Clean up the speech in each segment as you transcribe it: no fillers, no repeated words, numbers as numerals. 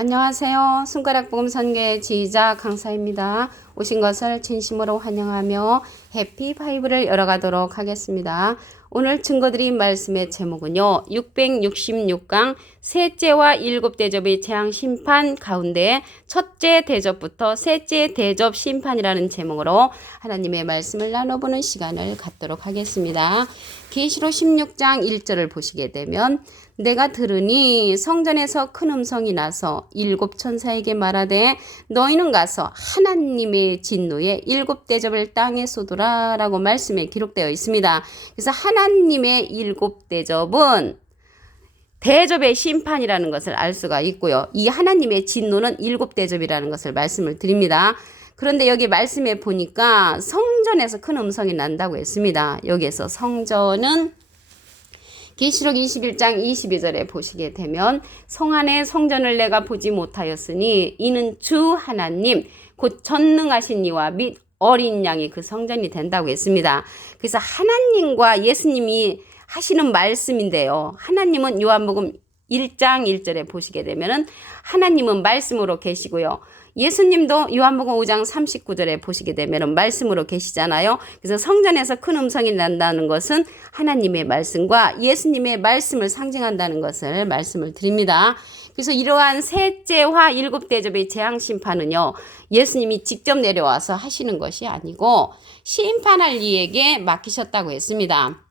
안녕하세요. 손가락 복음 선교의 지휘자 강사입니다. 오신 것을 진심으로 환영하며 해피 바이블을 열어가도록 하겠습니다. 오늘 증거드린 말씀의 제목은요. 666강 셋째와 일곱 대접의 재앙 심판 가운데 첫째 대접부터 셋째 대접 심판이라는 제목으로 하나님의 말씀을 나눠보는 시간을 갖도록 하겠습니다. 계시록 16장 1절을 보시게 되면 내가 들으니 성전에서 큰 음성이 나서 일곱 천사에게 말하되 너희는 가서 하나님의 진노에 일곱 대접을 땅에 쏟으라 라고 말씀에 기록되어 있습니다. 그래서 하나님의 일곱 대접은 대접의 심판이라는 것을 알 수가 있고요. 이 하나님의 진노는 일곱 대접이라는 것을 말씀을 드립니다. 그런데 여기 말씀에 보니까 성전에서 큰 음성이 난다고 했습니다. 여기에서 성전은 계시록 21장 22절에 보시게 되면 성 안에 성전을 내가 보지 못하였으니 이는 주 하나님 곧 전능하신 이와 및 어린 양이 그 성전이 된다고 했습니다. 그래서 하나님과 예수님이 하시는 말씀인데요. 하나님은 요한복음 1장 1절에 보시게 되면은 하나님은 말씀으로 계시고요. 예수님도 요한복음 5장 39절에 보시게 되면 말씀으로 계시잖아요. 그래서 성전에서 큰 음성이 난다는 것은 하나님의 말씀과 예수님의 말씀을 상징한다는 것을 말씀을 드립니다. 그래서 이러한 셋째와 일곱 대접의 재앙 심판은요. 예수님이 직접 내려와서 하시는 것이 아니고 심판할 이에게 맡기셨다고 했습니다.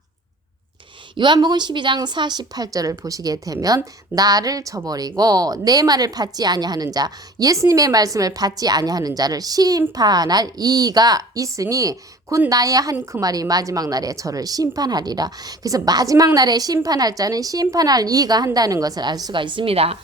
요한복음 12장 48절을 보시게 되면 나를 저버리고 내 말을 받지 아니하는 자, 예수님의 말씀을 받지 아니하는 자를 심판할 이가 있으니 곧 나의 한 그 말이 마지막 날에 저를 심판하리라. 그래서 마지막 날에 심판할 자는 심판할 이가 한다는 것을 알 수가 있습니다.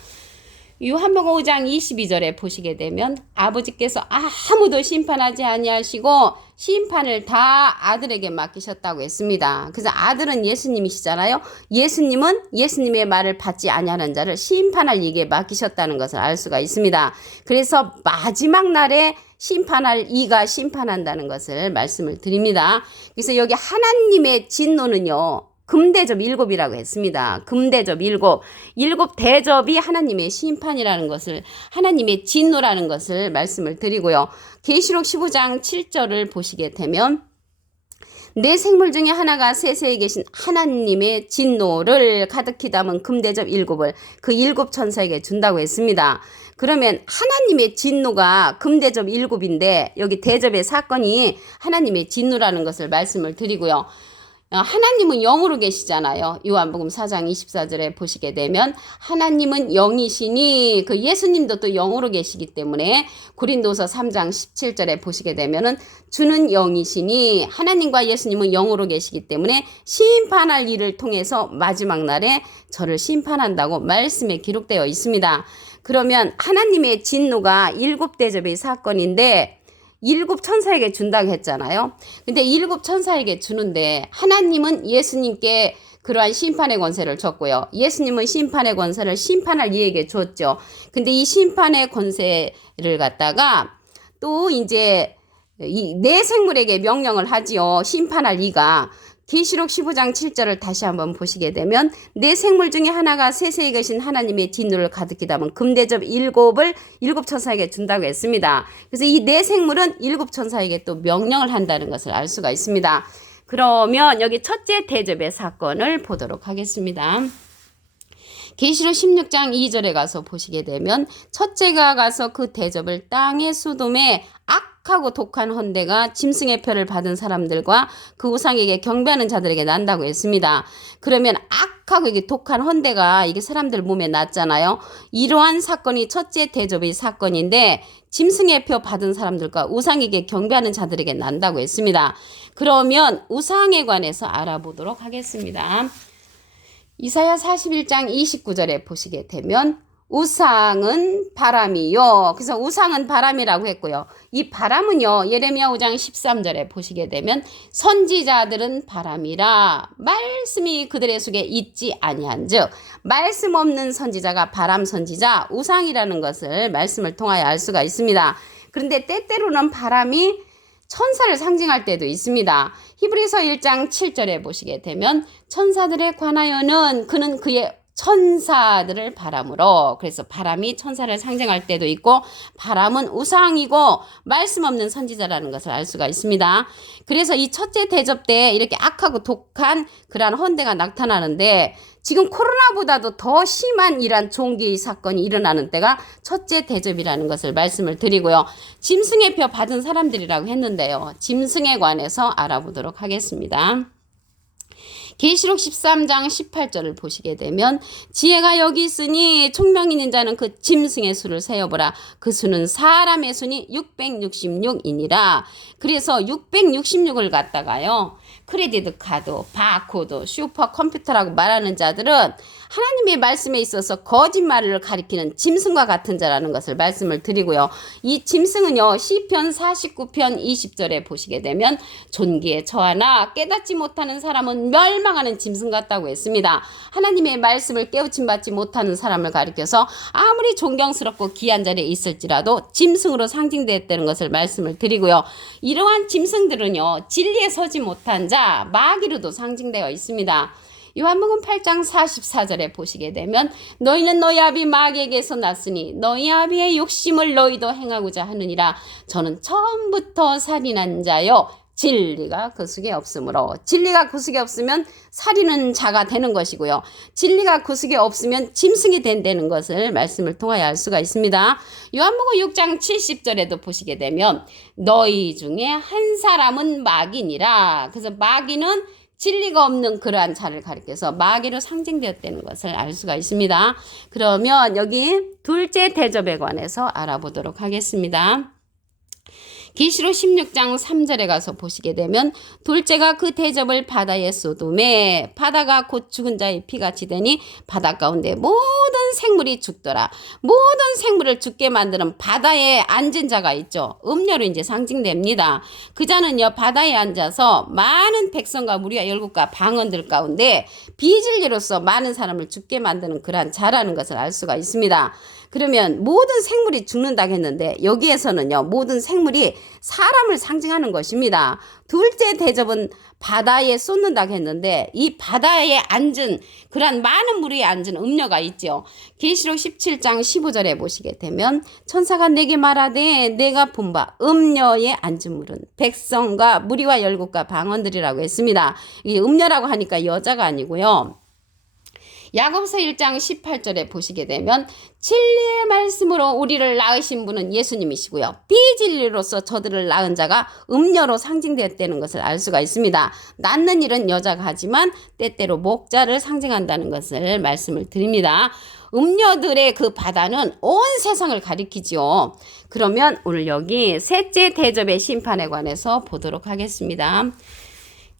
요한복음 5장 22절에 보시게 되면 아버지께서 아무도 심판하지 아니하시고 심판을 다 아들에게 맡기셨다고 했습니다. 그래서 아들은 예수님이시잖아요. 예수님은 예수님의 말을 받지 아니하는 자를 심판할 이에게 맡기셨다는 것을 알 수가 있습니다. 그래서 마지막 날에 심판할 이가 심판한다는 것을 말씀을 드립니다. 그래서 여기 하나님의 진노는요. 금대접 일곱이라고 했습니다. 금대접 일곱. 일곱 대접이 하나님의 심판이라는 것을, 하나님의 진노라는 것을 말씀을 드리고요. 계시록 15장 7절을 보시게 되면 내 생물 중에 하나가 세세에 계신 하나님의 진노를 가득히 담은 금대접 일곱을 그 일곱 천사에게 준다고 했습니다. 그러면 하나님의 진노가 금대접 일곱인데 여기 대접의 사건이 하나님의 진노라는 것을 말씀을 드리고요. 하나님은 영으로 계시잖아요. 요한복음 4장 24절에 보시게 되면 하나님은 영이시니 그 예수님도 또 영으로 계시기 때문에 고린도서 3장 17절에 보시게 되면은 주는 영이시니 하나님과 예수님은 영으로 계시기 때문에 심판할 일을 통해서 마지막 날에 저를 심판한다고 말씀에 기록되어 있습니다. 그러면 하나님의 진노가 일곱 대접의 사건인데 일곱 천사에게 준다고 했잖아요. 근데 일곱 천사에게 주는데 하나님은 예수님께 그러한 심판의 권세를 줬고요. 예수님은 심판의 권세를 심판할 이에게 줬죠. 근데 이 심판의 권세를 갖다가 또 이제 이 내 생물에게 명령을 하지요. 심판할 이가. 계시록 15장 7절을 다시 한번 보시게 되면 내 생물 중에 하나가 세세에 계신 하나님의 진노를 가득히 담은 금대접 일곱을 일곱 천사에게 준다고 했습니다. 그래서 이 내 생물은 일곱 천사에게 또 명령을 한다는 것을 알 수가 있습니다. 그러면 여기 첫째 대접의 사건을 보도록 하겠습니다. 계시록 16장 2절에 가서 보시게 되면 첫째가 가서 그 대접을 땅에 쏟음에 악하고 독한 헌대가 짐승의 표를 받은 사람들과 그 우상에게 경배하는 자들에게 난다고 했습니다. 그러면 악하고 이게 독한 헌대가 이게 사람들 몸에 났잖아요. 이러한 사건이 첫째 대접의 사건인데 짐승의 표 받은 사람들과 우상에게 경배하는 자들에게 난다고 했습니다. 그러면 우상에 관해서 알아보도록 하겠습니다. 이사야 41장 29절에 보시게 되면 우상은 바람이요. 그래서 우상은 바람이라고 했고요. 이 바람은요. 예레미야 5장 13절에 보시게 되면 선지자들은 바람이라 말씀이 그들의 속에 있지 아니한즉 말씀 없는 선지자가 바람 선지자 우상이라는 것을 말씀을 통하여 알 수가 있습니다. 그런데 때때로는 바람이 천사를 상징할 때도 있습니다. 히브리서 1장 7절에 보시게 되면 천사들에 관하여는 그는 그의 천사들을 바람으로, 그래서 바람이 천사를 상징할 때도 있고 바람은 우상이고 말씀 없는 선지자라는 것을 알 수가 있습니다. 그래서 이 첫째 대접 때 이렇게 악하고 독한 그러한 헌대가 나타나는데 지금 코로나보다도 더 심한 이러한 종기 사건이 일어나는 때가 첫째 대접이라는 것을 말씀을 드리고요. 짐승의 표 받은 사람들이라고 했는데요. 짐승에 관해서 알아보도록 하겠습니다. 계시록 13장 18절을 보시게 되면 지혜가 여기 있으니 총명 있는 자는 그 짐승의 수를 세어보라. 그 수는 사람의 수니 666이니라. 그래서 666을 갖다가요. 크레디트 카드, 바코드, 슈퍼컴퓨터라고 말하는 자들은 하나님의 말씀에 있어서 거짓말을 가리키는 짐승과 같은 자라는 것을 말씀을 드리고요. 이 짐승은요. 시편 49편 20절에 보시게 되면 존귀에 처하나 깨닫지 못하는 사람은 멸망하는 짐승 같다고 했습니다. 하나님의 말씀을 깨우침 받지 못하는 사람을 가리켜서 아무리 존경스럽고 귀한 자리에 있을지라도 짐승으로 상징되었다는 것을 말씀을 드리고요. 이러한 짐승들은요. 진리에 서지 못한 자 마귀로도 상징되어 있습니다. 요한복음 8장 44절에 보시게 되면 너희는 너희 아비 마귀에게서 났으니 너희 아비의 욕심을 너희도 행하고자 하느니라. 저는 처음부터 살인한 자요 진리가 그 속에 없으므로. 진리가 그 속에 없으면 살인은 자가 되는 것이고요. 진리가 그 속에 없으면 짐승이 된다는 것을 말씀을 통하여 알 수가 있습니다. 요한복음 6장 70절에도 보시게 되면 너희 중에 한 사람은 마귀니라. 그래서 마귀는 진리가 없는 그러한 자를 가리켜서 마귀로 상징되었다는 것을 알 수가 있습니다. 그러면 여기 둘째 대접에 관해서 알아보도록 하겠습니다. 계시록 16장 3절에 가서 보시게 되면 둘째가 그 대접을 바다에 쏟음에 바다가 곧 죽은 자의 피같이 되니 바다 가운데 모든 생물이 죽더라. 모든 생물을 죽게 만드는 바다에 앉은 자가 있죠. 음녀로 이제 상징됩니다. 그 자는요 바다에 앉아서 많은 백성과 무리와 열국과 방언들 가운데 비진리로서 많은 사람을 죽게 만드는 그러한 자라는 것을 알 수가 있습니다. 그러면 모든 생물이 죽는다고 했는데 여기에서는요 모든 생물이 사람을 상징하는 것입니다. 둘째 대접은 바다에 쏟는다고 했는데 이 바다에 앉은 그러한 많은 무리에 앉은 음녀가 있죠. 계시록 17장 15절에 보시게 되면 천사가 내게 말하되 내가 본 바 음녀에 앉은 물은 백성과 무리와 열국과 방언들이라고 했습니다. 이게 음녀라고 하니까 여자가 아니고요. 야고보서 1장 18절에 보시게 되면 진리의 말씀으로 우리를 낳으신 분은 예수님이시고요. 비진리로서 저들을 낳은 자가 음녀로 상징되었다는 것을 알 수가 있습니다. 낳는 일은 여자가 하지만 때때로 목자를 상징한다는 것을 말씀을 드립니다. 음녀들의 그 바다는 온 세상을 가리키죠. 그러면 오늘 여기 셋째 대접의 심판에 관해서 보도록 하겠습니다.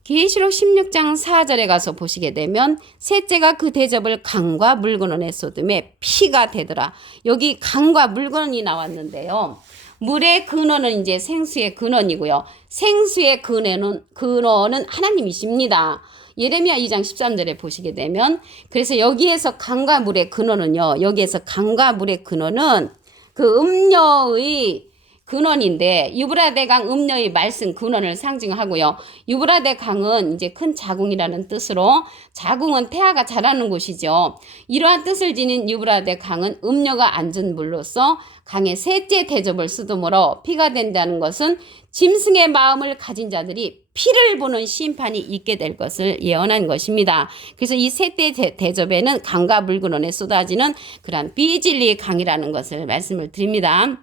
계시록 16장 4절에 가서 보시게 되면 셋째가 그 대접을 강과 물근원에 쏟음에 피가 되더라. 여기 강과 물근원이 나왔는데요. 물의 근원은 이제 생수의 근원이고요. 생수의 근원은 하나님이십니다. 예레미야 2장 13절에 보시게 되면 그래서 여기에서 강과 물의 근원은요. 여기에서 강과 물의 근원은 그 음녀의 근원인데 유브라데 강 음녀의 말씀 근원을 상징하고요. 유브라데 강은 이제 큰 자궁이라는 뜻으로 자궁은 태아가 자라는 곳이죠. 이러한 뜻을 지닌 유브라데 강은 음녀가 앉은 물로서 강의 셋째 대접을 쓰므로 피가 된다는 것은 짐승의 마음을 가진 자들이 피를 보는 심판이 있게 될 것을 예언한 것입니다. 그래서 이 셋째 대접에는 강과 물 근원에 쏟아지는 그러한 비진리의 강이라는 것을 말씀을 드립니다.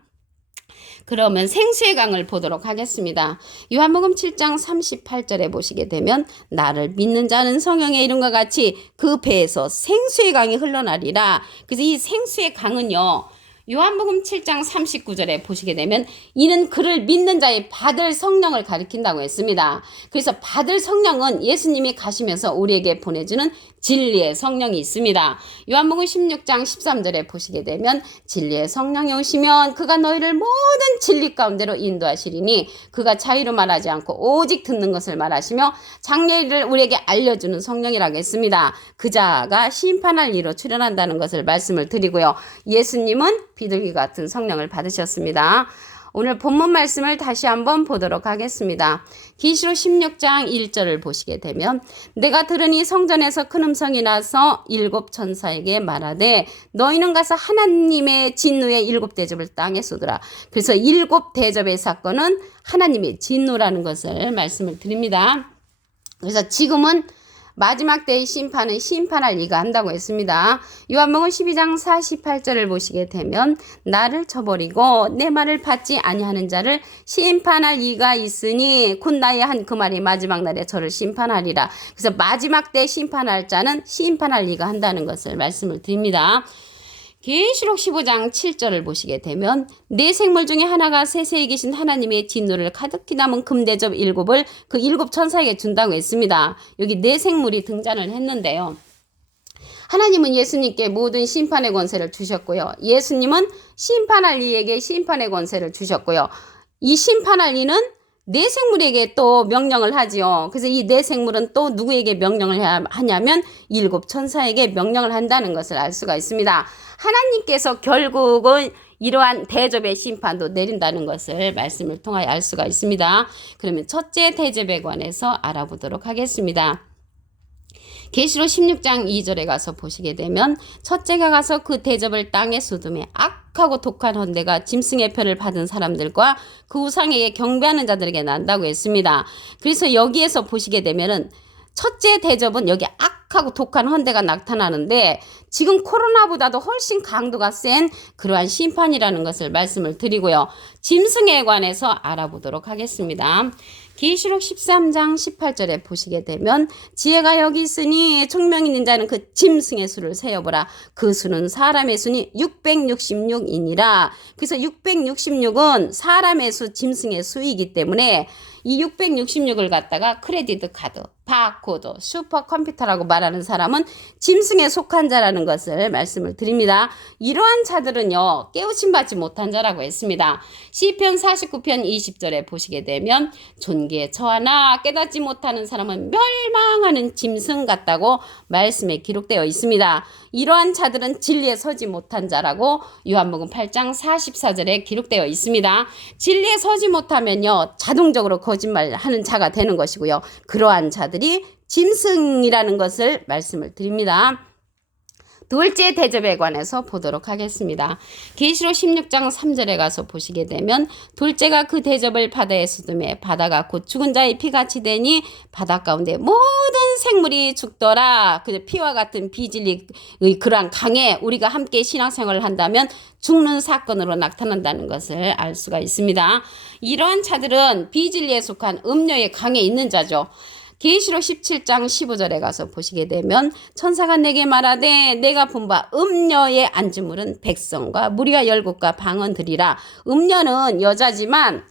그러면 생수의 강을 보도록 하겠습니다. 요한복음 7장 38절에 보시게 되면 나를 믿는 자는 성경에 이름과 같이 그 배에서 생수의 강이 흘러나리라. 그래서 이 생수의 강은요. 요한복음 7장 39절에 보시게 되면 이는 그를 믿는 자의 받을 성령을 가리킨다고 했습니다. 그래서 받을 성령은 예수님이 가시면서 우리에게 보내주는 진리의 성령이 있습니다. 요한복음 16장 13절에 보시게 되면 진리의 성령이 오시면 그가 너희를 모든 진리 가운데로 인도하시리니 그가 자유로 말하지 않고 오직 듣는 것을 말하시며 장래일을 우리에게 알려주는 성령이라고 했습니다. 그 자가 심판할 이로 출현한다는 것을 말씀을 드리고요. 예수님은 비둘기 같은 성령을 받으셨습니다. 오늘 본문 말씀을 다시 한번 보도록 하겠습니다. 계시록 16장 1절을 보시게 되면 내가 들으니 성전에서 큰 음성이 나서 7 천사에게 말하되 너희는 가서 하나님의 진노의 7 대접을 땅에 쏟으라. 그래서 7 대접의 사건은 하나님의 진노라는 것을 말씀을 드립니다. 그래서 지금은 마지막 때의 심판은 심판할 이가 한다고 했습니다. 요한복음 12장 48절을 보시게 되면 나를 저버리고 내 말을 받지 아니하는 자를 심판할 이가 있으니 곧 나의 한 그 말이 마지막 날에 저를 심판하리라. 그래서 마지막 때 심판할 자는 심판할 이가 한다는 것을 말씀을 드립니다. 계시록 15장 7절을 보시게 되면 네 생물 중에 하나가 세세에 계신 하나님의 진노를 가득히 담은 금대접 7을 그 7 천사에게 준다고 했습니다. 여기 네 생물이 등장을 했는데요. 하나님은 예수님께 모든 심판의 권세를 주셨고요. 예수님은 심판할 이에게 심판의 권세를 주셨고요. 이 심판할 이는 네 생물에게 또 명령을 하지요. 그래서 이 네 생물은 또 누구에게 명령을 하냐면 7 천사에게 명령을 한다는 것을 알 수가 있습니다. 하나님께서 결국은 이러한 대접의 심판도 내린다는 것을 말씀을 통하여 알 수가 있습니다. 그러면 첫째 대접에 관해서 알아보도록 하겠습니다. 계시록 16장 2절에 가서 보시게 되면 첫째가 가서 그 대접을 땅에 쏟음에 악하고 독한 헌대가 짐승의 표를 받은 사람들과 그 우상에게 경배하는 자들에게 난다고 했습니다. 그래서 여기에서 보시게 되면은 첫째 대접은 여기 악하고 독한 헌대가 나타나는데 지금 코로나보다도 훨씬 강도가 센 그러한 심판이라는 것을 말씀을 드리고요. 짐승에 관해서 알아보도록 하겠습니다. 계시록 13장 18절에 보시게 되면 지혜가 여기 있으니 총명 있는 자는 그 짐승의 수를 세어보라. 그 수는 사람의 수니 666이니라. 그래서 666은 사람의 수, 짐승의 수이기 때문에 이 666을 갖다가 크레디트 카드, 바코드, 슈퍼컴퓨터라고 말하는 사람은 짐승에 속한 자라는 것을 말씀을 드립니다. 이러한 자들은요, 깨우침 받지 못한 자라고 했습니다. 시편 49편 20절에 보시게 되면 존귀에 처하나 깨닫지 못하는 사람은 멸망하는 짐승 같다고 말씀에 기록되어 있습니다. 이러한 자들은 진리에 서지 못한 자라고 요한복음 8장 44절에 기록되어 있습니다. 진리에 서지 못하면요, 자동적으로 거짓말하는 자가 되는 것이고요. 그러한 자들이 짐승이라는 것을 말씀을 드립니다. 둘째 대접에 관해서 보도록 하겠습니다. 계시록 16장 3절에 가서 보시게 되면 둘째가 그 대접을 바다에 쏟음에 바다가 곧 죽은 자의 피같이 되니 바다 가운데 모든 생물이 죽더라. 그 피와 같은 비진리의 그러한 강에 우리가 함께 신앙생활을 한다면 죽는 사건으로 나타난다는 것을 알 수가 있습니다. 이러한 자들은 비진리에 속한 음녀의 강에 있는 자죠. 계시록 17장 15절에 가서 보시게 되면 천사가 내게 말하되 내가 본 바 음녀의 안주물은 백성과 무리와 열국과 방언들이라. 음녀는 여자지만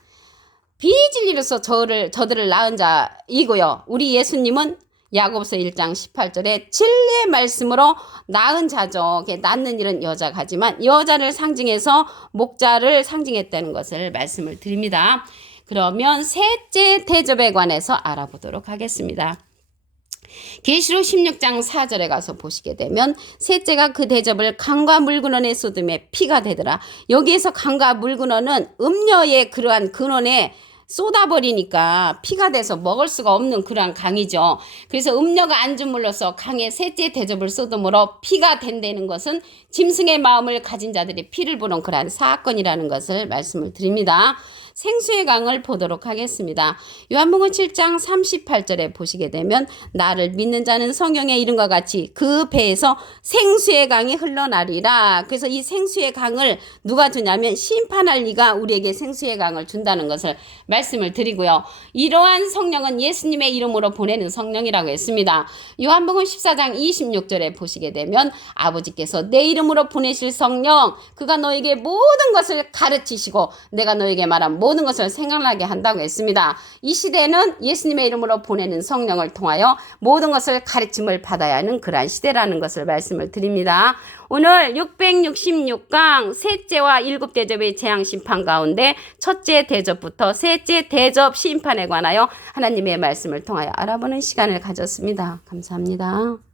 비진리로서 저들을 낳은 자이고요. 우리 예수님은 야고보서 1장 18절에 진리의 말씀으로 낳은 자죠. 낳는 일은 여자가 하지만 여자를 상징해서 목자를 상징했다는 것을 말씀을 드립니다. 그러면 셋째 대접에 관해서 알아보도록 하겠습니다. 계시록 16장 4절에 가서 보시게 되면 셋째가 그 대접을 강과 물근원에 쏟음에 피가 되더라. 여기에서 강과 물근원은 음녀의 그러한 근원에 쏟아버리니까 피가 돼서 먹을 수가 없는 그러한 강이죠. 그래서 음녀가 안주물로서 강에 셋째 대접을 쏟음으로 피가 된다는 것은 짐승의 마음을 가진 자들이 피를 보는 그러한 사건이라는 것을 말씀을 드립니다. 생수의 강을 보도록 하겠습니다. 요한복음 7장 38절에 보시게 되면 나를 믿는 자는 성경의 이름과 같이 그 배에서 생수의 강이 흘러나리라. 그래서 이 생수의 강을 누가 주냐면 심판할 이가 우리에게 생수의 강을 준다는 것을 말씀을 드리고요. 이러한 성령은 예수님의 이름으로 보내는 성령이라고 했습니다. 요한복음 14장 26절에 보시게 되면 아버지께서 내 이름으로 보내실 성령 그가 너에게 모든 것을 가르치시고 내가 너에게 말한 모든 것을 생각나게 한다고 했습니다. 이 시대는 예수님의 이름으로 보내는 성령을 통하여 모든 것을 가르침을 받아야 하는 그러한 시대라는 것을 말씀을 드립니다. 오늘 666강 셋째와 7 대접의 재앙심판 가운데 첫째 대접부터 셋째 대접 심판에 관하여 하나님의 말씀을 통하여 알아보는 시간을 가졌습니다. 감사합니다.